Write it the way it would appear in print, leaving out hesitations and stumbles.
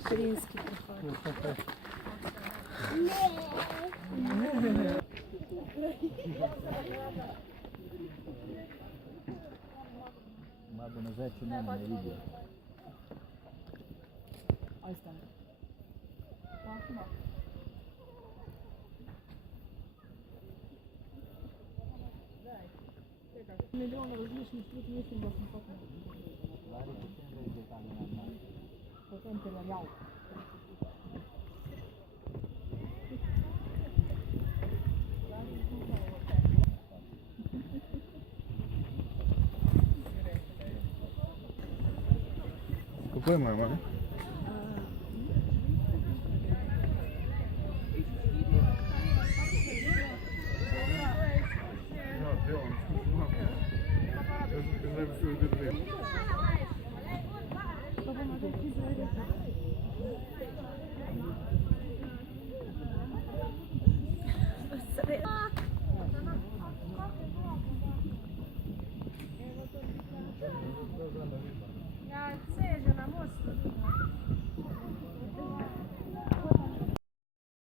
Українські приходять. Мабуть, на зайчу мене не видів. Ось там. Мільйон розличних тут 8-800. Потім перевіряв. Какой моя мама? Це ж на мост.